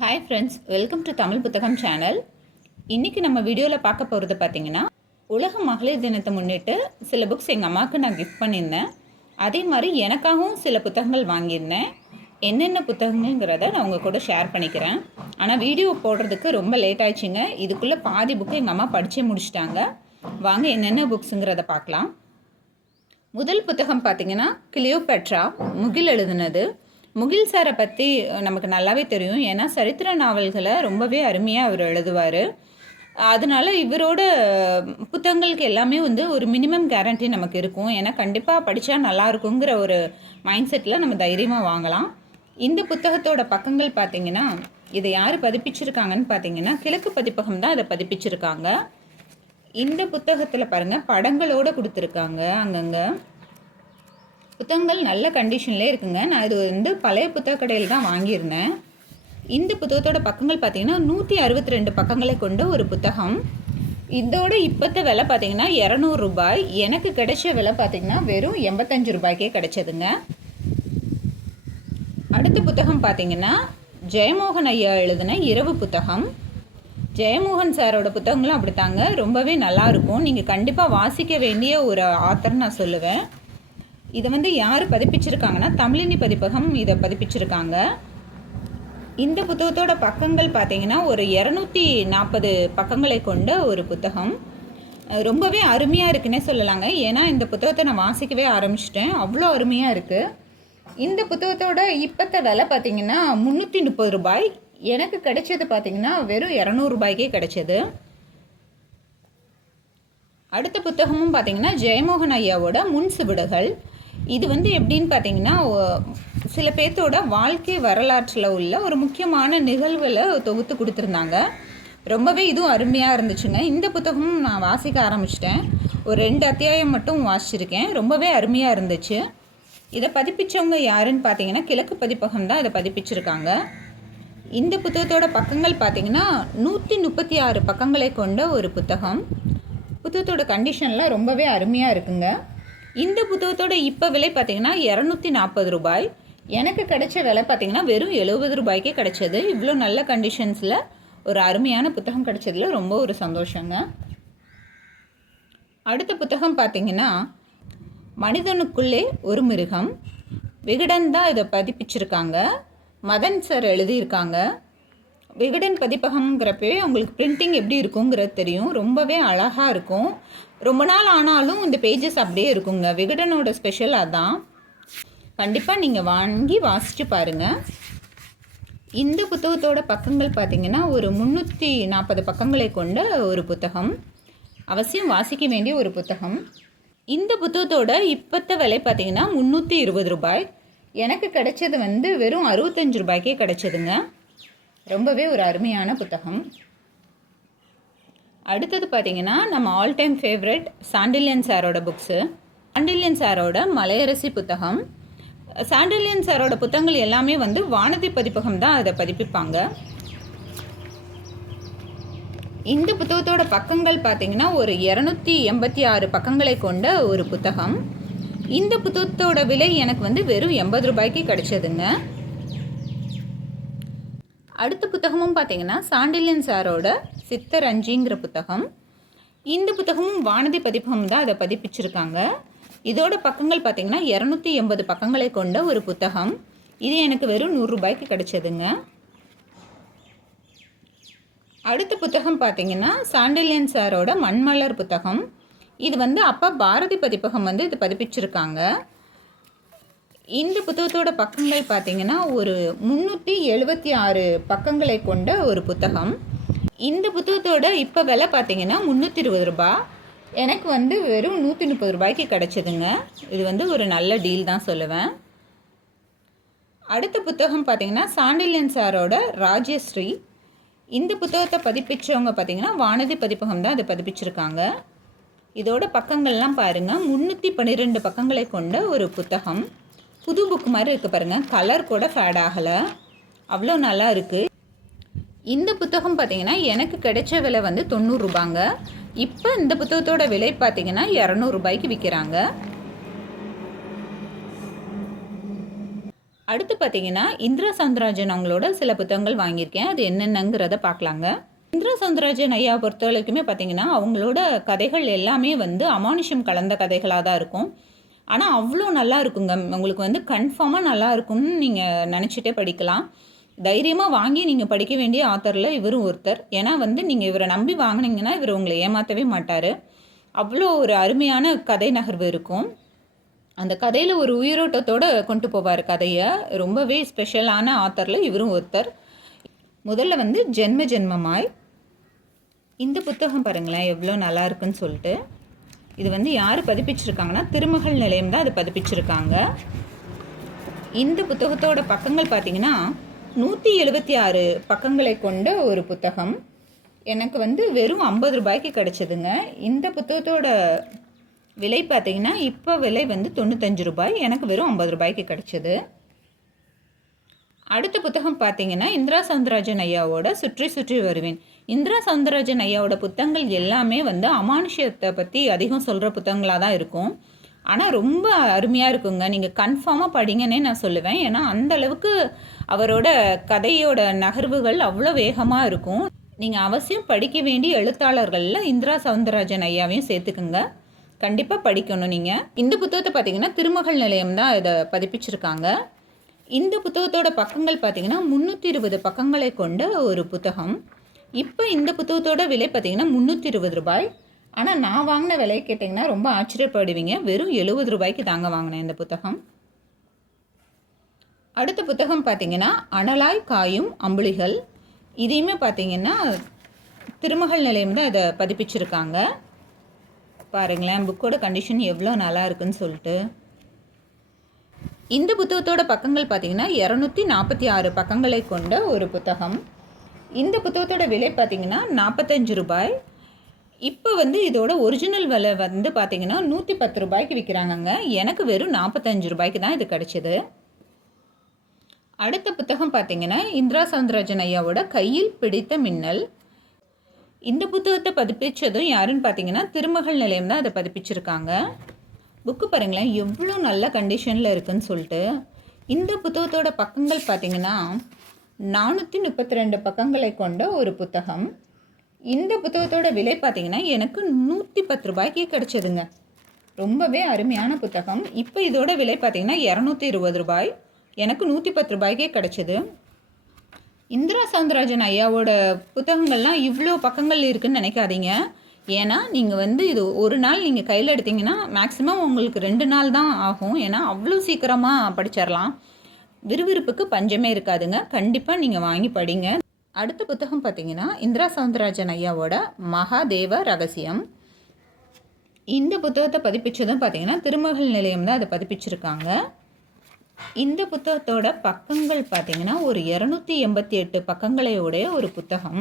Hi friends, welcome to Tamil புத்தகம் channel. இன்றைக்கி நம்ம வீடியோவில் பார்க்க போகிறது பார்த்திங்கன்னா, உலக மகளிர் தினத்தை முன்னிட்டு சில புக்ஸ் எங்கள் அம்மாவுக்கு நான் கிஃப்ட் பண்ணியிருந்தேன். அதே மாதிரி எனக்காகவும் சில புத்தகங்கள் வாங்கியிருந்தேன். என்னென்ன புத்தகங்கள்ங்கிறத நான் உங்கள் கூட ஷேர் பண்ணிக்கிறேன். ஆனால் வீடியோ போடுறதுக்கு ரொம்ப லேட் ஆயிடுச்சுங்க. இதுக்குள்ளே பாதி புக்கு எங்கள் அம்மா படித்தே முடிச்சிட்டாங்க. வாங்க என்னென்ன புக்ஸுங்கிறத பார்க்கலாம். முதல் புத்தகம் பார்த்திங்கன்னா கிளியோபேட்ரா, முகில் எழுதுனது. முகில் சாரை பற்றி நமக்கு நல்லாவே தெரியும். ஏன்னா சரித்திர நாவல்களை ரொம்பவே அருமையாக அவர் எழுதுவார். அதனால் இவரோட புத்தகங்களுக்கு எல்லாமே ஒரு மினிமம் கேரண்டி நமக்கு இருக்கும். ஏன்னா கண்டிப்பாக படித்தா நல்லா இருக்குங்கிற ஒரு மைண்ட் செட்டில் நம்ம தைரியமாக வாங்கலாம். இந்த புத்தகத்தோட பக்கங்கள் பார்த்திங்கன்னா, இதை யார் பதிப்பிச்சிருக்காங்கன்னு பார்த்திங்கன்னா கிழக்கு பதிப்பகம் தான் இதை பதிப்பிச்சிருக்காங்க. இந்த புத்தகத்தில் பாருங்கள், படங்களோடு கொடுத்துருக்காங்க. அங்கங்கே புத்தகங்கள் நல்ல கண்டிஷன்லேயே இருக்குங்க. நான் இது பழைய புத்தக கடையில் தான் வாங்கியிருந்தேன். இந்த புத்தகத்தோட பக்கங்கள் பார்த்திங்கன்னா 162 பக்கங்களை கொண்ட ஒரு புத்தகம். இதோட இப்போத்த விலை பார்த்திங்கன்னா 200 ரூபாய். எனக்கு கிடைச்ச விலை பார்த்திங்கன்னா வெறும் 85 ரூபாய்க்கே கிடைச்சதுங்க. அடுத்த புத்தகம் பார்த்திங்கன்னா ஜெயமோகன் ஐயா எழுதின இரவு புத்தகம். ஜெயமோகன் சாரோட புத்தகங்களும் அப்படித்தாங்க, ரொம்பவே நல்லாயிருக்கும். நீங்கள் கண்டிப்பாக வாசிக்க வேண்டிய ஒரு ஆத்தர் நான் சொல்லுவேன். இதை யார் பதிப்பிச்சிருக்காங்கன்னா தமிழினி பதிப்பகம் இதை பதிப்பிச்சிருக்காங்க. இந்த புத்தகத்தோட பக்கங்கள் பார்த்திங்கன்னா ஒரு 240 பக்கங்களை கொண்ட ஒரு புத்தகம். ரொம்பவே அருமையாக இருக்குன்னே சொல்லலாங்க. ஏன்னா இந்த புத்தகத்தை நான் வாசிக்கவே ஆரம்பிச்சிட்டேன். அவ்வளோ அருமையாக இருக்குது. இந்த புத்தகத்தோட இப்போத்த விலை பார்த்திங்கன்னா 330 ரூபாய். எனக்கு கிடைச்சது பார்த்திங்கன்னா வெறும் 200 ரூபாய்க்கே கிடைச்சது. அடுத்த புத்தகமும் பார்த்திங்கன்னா ஜெயமோகன் ஐயாவோட முன்சுவடுகள். இது எப்படின்னு பார்த்தீங்கன்னா, சில பேர்த்தோட வாழ்க்கை வரலாற்றில் உள்ள ஒரு முக்கியமான நிகழ்வுகளை தொகுத்து கொடுத்துருந்தாங்க. ரொம்பவே இதுவும் அருமையாக இருந்துச்சுங்க. இந்த புத்தகமும் நான் வாசிக்க ஆரம்பிச்சிட்டேன். ஒரு 2 அத்தியாயம் மட்டும் வாசிச்சிருக்கேன். ரொம்பவே அருமையாக இருந்துச்சு. இதை பதிப்பித்தவங்க யாருன்னு பார்த்தீங்கன்னா கிழக்கு பதிப்பகம் தான் இதை பதிப்பிச்சிருக்காங்க. இந்த புத்தகத்தோட பக்கங்கள் பார்த்திங்கன்னா 136 பக்கங்களை கொண்ட ஒரு புத்தகம். புத்தகத்தோட கண்டிஷன்லாம் ரொம்பவே அருமையாக இருக்குங்க. இந்த புத்தகத்தோட இப்போ விலை பார்த்திங்கன்னா 240 ரூபாய். எனக்கு கிடைச்ச விலை பார்த்திங்கன்னா வெறும் 70 ரூபாய்க்கே கிடைச்சது. இவ்வளோ நல்ல கண்டிஷன்ஸில் ஒரு அருமையான புத்தகம் கிடைச்சதில் ரொம்ப ஒரு சந்தோஷங்க. அடுத்த புத்தகம் பார்த்திங்கன்னா மனிதனுக்குள்ளே ஒரு மிருகம். விகடன் தான் இதை பதிப்பிச்சிருக்காங்க. மதன் சார் எழுதியிருக்காங்க. விகடன் பதிப்பகம்ங்கிறப்பவே உங்களுக்கு பிரிண்டிங் எப்படி இருக்குங்கிறது தெரியும். ரொம்பவே அழகாக இருக்கும். ரொம்ப நாள் ஆனாலும் இந்த பேஜஸ் அப்படியே இருக்குங்க. விகடனோட ஸ்பெஷல் அதான். கண்டிப்பாக நீங்கள் வாங்கி வாசித்து பாருங்கள். இந்த புத்தகத்தோட பக்கங்கள் பார்த்திங்கன்னா ஒரு 340 பக்கங்களை கொண்ட ஒரு புத்தகம். அவசியம் வாசிக்க வேண்டிய ஒரு புத்தகம். இந்த புத்தகத்தோட இப்போத்த விலை பார்த்திங்கன்னா 320 ரூபாய். எனக்கு கிடைச்சது வெறும் 65 ரூபாய்க்கே கிடைச்சதுங்க. ரொம்பவே ஒரு அருமையான புத்தகம். அடுத்தது பார்த்திங்கன்னா நம்ம ஆல் டைம் ஃபேவரட் சாண்டில்யன் சாரோட புக்ஸு. சாண்டில்யன் சாரோட மலையரசி புத்தகம். சாண்டில்யன் சாரோட புத்தகங்கள் எல்லாமே வானதி பதிப்பகம் தான் அதை பதிப்பிப்பாங்க. இந்த புத்தகத்தோட பக்கங்கள் பார்த்திங்கன்னா ஒரு 286 பக்கங்களை கொண்ட ஒரு புத்தகம். இந்த புத்தகத்தோட விலை எனக்கு வெறும் 80 ரூபாய்க்கு கிடைச்சதுங்க. அடுத்த புத்தகமும் பார்த்திங்கன்னா சாண்டில்யன் சாரோட சித்தரஞ்சிங்கிற புத்தகம். இந்த புத்தகமும் வானதி பதிப்பகம் தான் அதை பதிப்பிச்சிருக்காங்க. இதோட பக்கங்கள் பார்த்திங்கன்னா 280 பக்கங்களை கொண்ட ஒரு புத்தகம். இது எனக்கு வெறும் 100 ரூபாய்க்கு கிடைச்சதுங்க. அடுத்த புத்தகம் பார்த்திங்கன்னா சாண்டில்யன் சாரோட மண்மலர் புத்தகம். இது அப்பா பாரதி பதிப்பகம் இது பதிப்பிச்சிருக்காங்க. இந்த புத்தகத்தோட பக்கங்கள் பார்த்திங்கன்னா ஒரு 376 பக்கங்களை கொண்ட ஒரு புத்தகம். இந்த புத்தகத்தோட இப்போ விலை பார்த்திங்கன்னா 320 ரூபாய். எனக்கு வெறும் 130 ரூபாய்க்கு கிடச்சிதுங்க. இது ஒரு நல்ல டீல் தான் சொல்லுவேன். அடுத்த புத்தகம் பார்த்திங்கன்னா சாண்டில்யன் சாரோட ராஜஸ்ரீ. இந்த புத்தகத்தை பதிப்பிச்சவங்க பார்த்திங்கன்னா வானதி பதிப்பகம் தான் அதை பதிப்பிச்சிருக்காங்க. இதோட பக்கங்கள்லாம் பாருங்கள், 312 பக்கங்களை கொண்ட ஒரு புத்தகம். புது புக் மாதிரி இருக்குது பாருங்கள். கலர் கூட ஃபேட் ஆகலை, அவ்வளோ நல்லா இருக்குது. இந்த புத்தகம் பார்த்திங்கன்னா எனக்கு கிடைச்ச விலை 90 ரூபாங்க. இப்போ இந்த புத்தகத்தோட விலை பார்த்திங்கன்னா 200 ரூபாய்க்கு விற்கிறாங்க. அடுத்து பார்த்தீங்கன்னா இந்திரா சவுந்தரராஜன் அவங்களோட சில புத்தகங்கள் வாங்கியிருக்கேன். அது என்னென்னங்கிறத பார்க்கலாங்க. இந்திரா சவுந்தரராஜன் ஐயா பொறுத்த வரைக்குமே பார்த்தீங்கன்னா அவங்களோட கதைகள் எல்லாமே வந்து அமானுஷம் கலந்த கதைகளாக தான் இருக்கும். ஆனால் அவ்வளோ நல்லா இருக்குங்க. உங்களுக்கு வந்து கன்ஃபார்மாக நல்லா இருக்கும்னு நீங்கள் நினச்சிட்டே படிக்கலாம். தைரியமாக வாங்கி நீங்கள் படிக்க வேண்டிய ஆத்தரில் இவரும் ஒருத்தர். ஏன்னா வந்து நீங்கள் இவரை நம்பி வாங்கினீங்கன்னா இவர் உங்களை ஏமாற்றவே மாட்டார். அவ்வளோ ஒரு அருமையான கதை நகர்வு இருக்கும். அந்த கதையில் ஒரு உயிரோட்டத்தோடு கொண்டு போவார் கதையை. ரொம்பவே ஸ்பெஷலான ஆத்தரில் இவரும் ஒருத்தர். முதல்ல வந்து ஜென்ம ஜென்மமாய். இந்த புத்தகம் பாருங்களேன் எவ்வளோ நல்லா இருக்குன்னு சொல்லிட்டு. இது வந்து யார் பதிப்பிச்சிருக்காங்கன்னா திருமகள் நிலையம் தான் அது பதிப்பிச்சிருக்காங்க. இந்த புத்தகத்தோட பக்கங்கள் பார்த்தீங்கன்னா 176 பக்கங்களை கொண்ட ஒரு புத்தகம். எனக்கு வந்து வெறும் 50 ரூபாய்க்கு கிடச்சிதுங்க. இந்த புத்தகத்தோட விலை பார்த்தீங்கன்னா இப்போ விலை வந்து 95 ரூபாய். எனக்கு வெறும் 50 ரூபாய்க்கு கிடச்சிது. அடுத்த புத்தகம் பார்த்தீங்கன்னா இந்திரா சவுந்தரராஜன் ஐயாவோட சுற்றி சுற்றி வருவேன். இந்திரா சவுந்தரராஜன் ஐயாவோட புத்தகங்கள் எல்லாமே வந்து அமானுஷ்யத்தை பற்றி அதிகம் சொல்கிற புத்தகங்களாக தான் இருக்கும். ஆனால் ரொம்ப அருமையாக இருக்குங்க. நீங்கள் கன்ஃபார்மாக படிங்கன்னே நான் சொல்லுவேன். ஏன்னா அந்தளவுக்கு அவரோட கதையோட நகர்வுகள் அவ்வளோ வேகமாக இருக்கும். நீங்கள் அவசியம் படிக்க வேண்டிய எழுத்தாளர்களில் இந்திரா சவுந்தரராஜன் ஐயாவையும் சேர்த்துக்குங்க. கண்டிப்பாக படிக்கணும் நீங்கள். இந்த புத்தகத்தை பார்த்தீங்கன்னா திருமகள் நிலையம் தான் இதை பதிப்பிச்சிருக்காங்க. இந்த புத்தகத்தோட பக்கங்கள் பார்த்தீங்கன்னா 320 பக்கங்களை கொண்ட ஒரு புத்தகம். இப்போ இந்த புத்தகத்தோட விலை பார்த்தீங்கன்னா 320 ரூபாய். ஆனால் நான் வாங்கின விலை கேட்டிங்கன்னா ரொம்ப ஆச்சரியப்படுவீங்க. வெறும் 70 ரூபாய்க்கு தாங்க வாங்கினேன் இந்த புத்தகம். அடுத்த புத்தகம் பார்த்தீங்கன்னா அனலாய் காயும் அம்புலிகள். இதையுமே பார்த்தீங்கன்னா திருமகள் நிலையம் தான் இதை பதிப்பிச்சிருக்காங்க. பாருங்களேன் புக்கோட கண்டிஷன் எவ்வளோ நல்லா இருக்குன்னு சொல்லிட்டு. இந்த புத்தகத்தோட பக்கங்கள் பார்த்தீங்கன்னா 246 பக்கங்களை கொண்ட ஒரு புத்தகம். இந்த புத்தகத்தோட விலை பார்த்தீங்கன்னா 45 ரூபாய். இப்போ வந்து இதோட ஒரிஜினல் விலை வந்து பார்த்தீங்கன்னா 110 ரூபாய்க்கு விற்கிறாங்கங்க. எனக்கு வெறும் 45 ரூபாய்க்கு தான் இது கிடச்சிது. அடுத்த புத்தகம் பார்த்தீங்கன்னா இந்திரா சவுந்தரராஜன் ஐயாவோட கையில் பிடித்த மின்னல். இந்த புத்தகத்தை பதிப்பிச்சதும் யாருன்னு பார்த்தீங்கன்னா திருமகள் நிலையம் தான் அதை பதிப்பிச்சிருக்காங்க. புக்கு பாருங்களேன் எவ்வளோ நல்ல கண்டிஷனில் இருக்குதுன்னு சொல்லிட்டு. இந்த புத்தகத்தோட பக்கங்கள் பார்த்தீங்கன்னா 432 பக்கங்களை கொண்ட ஒரு புத்தகம். இந்த புத்தகத்தோட விலை பார்த்தீங்கன்னா எனக்கு 110 ரூபாய்க்கு கிடச்சிதுங்க. ரொம்பவே அருமையான புத்தகம். இப்போ இதோட விலை பார்த்தீங்கன்னா 220 ரூபாய். எனக்கு 110 ரூபாய்க்கே கிடச்சிது. இந்திரா சவுந்தரராஜன் ஐயாவோட புத்தகங்கள்லாம் இவ்வளோ பக்கங்கள் இருக்குதுன்னு நினைக்காதீங்க. ஏன்னா நீங்கள் வந்து இது ஒரு நாள் நீங்கள் கையில் எடுத்திங்கன்னா மேக்ஸிமம் உங்களுக்கு 2 நாள் தான் ஆகும். ஏன்னா அவ்வளோ சீக்கிரமாக படிச்சிடலாம். விறுவிறுப்புக்கு பஞ்சமே இருக்காதுங்க. கண்டிப்பாக நீங்கள் வாங்கி படிங்க. அடுத்த புத்தகம் பார்த்தீங்கன்னா இந்திரா சவுந்தரராஜன் ஐயாவோட மகாதேவ ரகசியம். இந்த புத்தகத்தை பதிப்பிச்சதும் பார்த்தீங்கன்னா திருமகள் நிலையம் தான் அதை பதிப்பிச்சிருக்காங்க. இந்த புத்தகத்தோட பக்கங்கள் பார்த்தீங்கன்னா ஒரு 288 பக்கங்களையோடைய ஒரு புத்தகம்.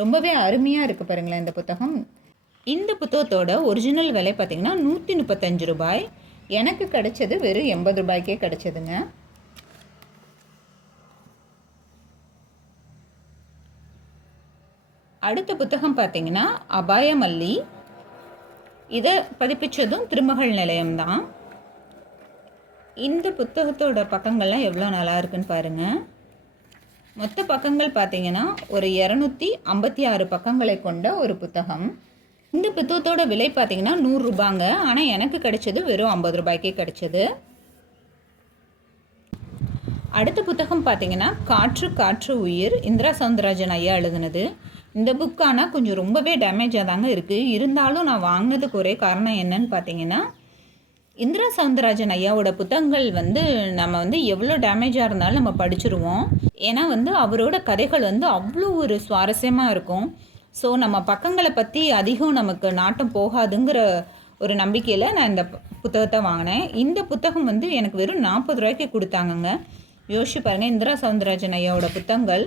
ரொம்பவே அருமையாக இருக்குது பாருங்களேன் இந்த புத்தகம். இந்த புத்தகத்தோட ஒரிஜினல் விலை பார்த்திங்கன்னா 135 ரூபாய். எனக்கு கிடைச்சது வெறும் 80 ரூபாய்க்கே கிடைச்சதுங்க. அடுத்த புத்தகம் பார்த்திங்கன்னா அபாயமல்லி. இதை பதிப்பிச்சதும் திருமகள் நிலையம்தான். இந்த புத்தகத்தோட பக்கங்கள்லாம் எவ்வளோ நல்லா இருக்குன்னு பாருங்கள். மொத்த பக்கங்கள் பார்த்தீங்கன்னா ஒரு 256 பக்கங்களை கொண்ட ஒரு புத்தகம். இந்த புத்தகத்தோட விலை பார்த்தீங்கன்னா 100 ரூபாங்க. ஆனால் எனக்கு கிடைச்சது வெறும் 50 ரூபாய்க்கே கிடைச்சது. அடுத்த புத்தகம் பார்த்தீங்கன்னா காற்று காற்று உயிர். இந்திரா சவுந்தரராஜன் ஐயா எழுதுனது. இந்த புக் ஆனால் கொஞ்சம் ரொம்பவே டேமேஜாக தாங்க இருக்குது. இருந்தாலும் நான் வாங்கினதுக்கு ஒரே காரணம் என்னன்னு பார்த்தீங்கன்னா இந்திரா சவுந்தரராஜன் ஐயாவோட புத்தகங்கள் வந்து நம்ம வந்து எவ்வளோ டேமேஜாக இருந்தாலும் நம்ம படிச்சிருவோம். ஏன்னா வந்து அவரோட கதைகள் வந்து அவ்வளோ ஒரு சுவாரஸ்யமாக இருக்கும். ஸோ நம்ம பக்கங்களை பற்றி அதிகம் நமக்கு நாட்டம் போகாதுங்கிற ஒரு நம்பிக்கையில் நான் இந்த புத்தகத்தை வாங்கினேன். இந்த புத்தகம் வந்து எனக்கு வெறும் 40 ரூபாய்க்கு கொடுத்தாங்கங்க. யோசிச்சு பாருங்கள், இந்திரா சவுந்தரராஜன் ஐயாவோட புத்தகங்கள்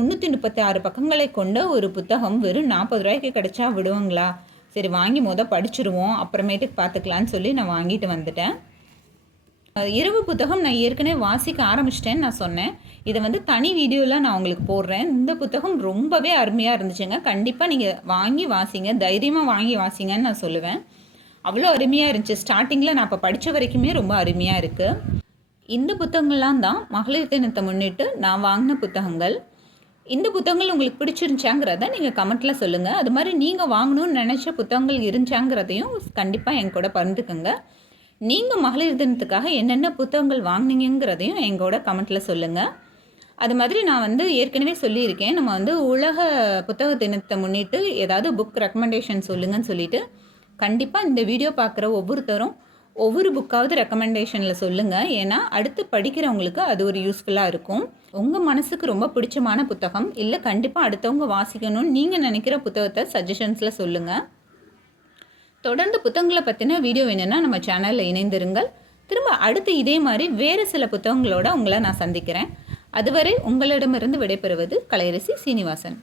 336 பக்கங்களை கொண்ட ஒரு புத்தகம் வெறும் 40 ரூபாய்க்கு கிடைச்சா விடுவாங்களா? சரி வாங்கி படிச்சிருவோம், அப்புறமேட்டுக்கு பார்த்துக்கலான்னு சொல்லி நான் வாங்கிட்டு வந்துட்டேன். இரவு புத்தகம் நான் ஏற்கனவே வாசிக்க ஆரம்பிச்சிட்டேன்னு நான் சொன்னேன். இதை வந்து தனி வீடியோவில் நான் உங்களுக்கு போடுறேன். இந்த புத்தகம் ரொம்பவே அருமையாக இருந்துச்சுங்க. கண்டிப்பாக நீங்கள் வாங்கி வாசிங்க, தைரியமாக வாங்கி வாசிங்கன்னு நான் சொல்லுவேன். அவ்வளோ அருமையாக இருந்துச்சு. ஸ்டார்டிங்கில் நான் இப்போ படித்த வரைக்குமே ரொம்ப அருமையாக இருக்குது. இந்த புத்தகங்கள்லாம் தான் மகளிர் தினத்தை முன்னிட்டு நான் வாங்கின புத்தகங்கள். இந்த புத்தகங்கள் உங்களுக்கு பிடிச்சிருந்துச்சாங்கிறத நீங்கள் கமெண்ட்டில் சொல்லுங்கள். அது மாதிரி நீங்கள் வாங்கணும்னு நினச்ச புத்தகங்கள் இருந்துச்சாங்கிறதையும் கண்டிப்பாக என் கூட பகிர்ந்துக்குங்க. நீங்கள் மகளிர் தினத்துக்காக என்னென்ன புத்தகங்கள் வாங்கினீங்கிறதையும் எங்களோட கமெண்ட்டில் சொல்லுங்கள். அது மாதிரி நான் ஏற்கனவே சொல்லியிருக்கேன், நம்ம உலக புத்தக தினத்தை முன்னிட்டு ஏதாவது புக் ரெக்கமெண்டேஷன் சொல்லுங்கன்னு சொல்லிட்டு. கண்டிப்பாக இந்த வீடியோ பார்க்குற ஒவ்வொருத்தரும் ஒவ்வொரு புக்காவது ரெக்கமெண்டேஷனில் சொல்லுங்கள். ஏன்னா அடுத்து படிக்கிறவங்களுக்கு அது ஒரு யூஸ்ஃபுல்லாக இருக்கும். உங்கள் மனசுக்கு ரொம்ப பிடிச்சமான புத்தகம் இல்லை கண்டிப்பாக அடுத்தவங்க வாசிக்கணும்னு நீங்கள் நினைக்கிற புத்தகத்தை சஜஷன்ஸில் சொல்லுங்கள். தொடர்ந்து புத்தகங்களை பற்றின வீடியோ வேணும்னா நம்ம சேனலில் இணைந்திருங்கள். திரும்ப அடுத்து இதே மாதிரி வேறு சில புத்தகங்களோட உங்களை நான் சந்திக்கிறேன். அதுவரை உங்களிடமிருந்து விடைபெறுவது கலையரசி சீனிவாசன்.